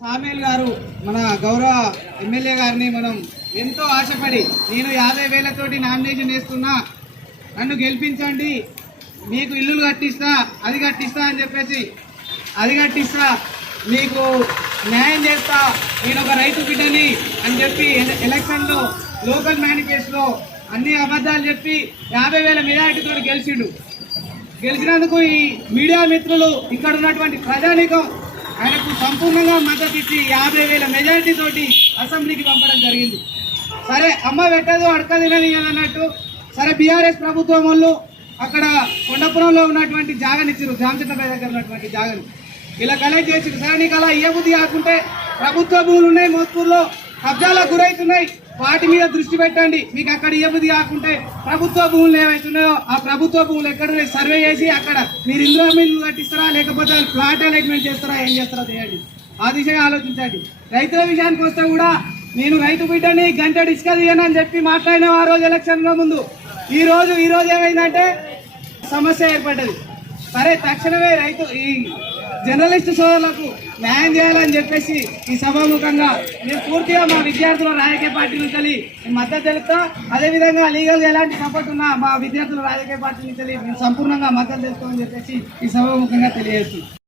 సామేల్ గారు మన గౌరవ ఎమ్మెల్యే గారిని మనం ఎంతో ఆశపడి నేను యాభై వేలతోటి నామినేషన్ వేస్తున్నా నన్ను గెలిపించండి మీకు ఇల్లులు కట్టిస్తా అది కట్టిస్తా అని చెప్పేసి అది కట్టిస్తా మీకు న్యాయం చేస్తా నేను ఒక రైతు బిడ్డని అని చెప్పి ఎలక్షన్లో లోకల్ మేనిఫెస్టోలో అన్ని అబద్ధాలు చెప్పి యాభై వేల మెజార్టీతో గెలిచిండు. గెలిచినందుకు ఈ మీడియా మిత్రులు ఇక్కడ ఉన్నటువంటి ప్రజానీకం ఆయనకు సంపూర్ణంగా మద్దతు ఇచ్చి యాభై వేల మెజారిటీ తోటి అసెంబ్లీకి పంపడం జరిగింది. సరే అమ్మ పెట్టదు అడకదినని అన్నట్టు సరే బీఆర్ఎస్ ప్రభుత్వం వాళ్ళు అక్కడ కొండపురంలో ఉన్నటువంటి జాగనిచ్చారు జామచెట్టపై దగ్గర ఉన్నటువంటి జాగని. ఇలా కలెక్ట్ చేసి సరే నీకు అలా ఇయ్యబుద్ధి కాకుంటే ప్రభుత్వ భూములు ఉన్నాయి మోత్పూర్లో కబ్జాలకు గురవుతున్నాయి. వాటి మీద దృష్టి పెట్టండి. మీకు అక్కడ ఇయ్యబుద్ధి కాకుంటే ప్రభుత్వ భూములు ఏవైతున్నాయో ఆ ప్రభుత్వ భూములు ఎక్కడ సర్వే చేసి అక్కడ మీరు ఇందులో మీరు కట్టిస్తారా? లేకపోతే ప్లాట్ అలాట్మెంట్ చేస్తారా? ఏం చేస్తారా చేయండి ఆ దిశగా ఆలోచించండి. రైతుల విషయానికి వస్తే కూడా నేను రైతు బిడ్డని గంట డిస్క అని చెప్పి మాట్లాడిన ఆ రోజు ఎలక్షన్ ముందు. ఈ రోజు ఈ రోజు ఏమైందంటే సమస్య ఏర్పడ్డది. సరే తక్షణమే రైతు ఈ జర్నలిస్ట్ సోదరులకు న్యాయం చేయాలని చెప్పేసి ఈ సభాముఖంగా నేను పూర్తిగా మా విద్యార్థుల రాజకీయ పార్టీ నుంచి మద్దతు తెలుపుతా. అదేవిధంగా లీగల్ ఎలాంటి సపోర్ట్ ఉన్నా మా విద్యార్థుల రాజకీయ పార్టీ నుంచి మేము సంపూర్ణంగా మద్దతు తెలుపుతామని చెప్పేసి ఈ సభాముఖంగా తెలియజేస్తుంది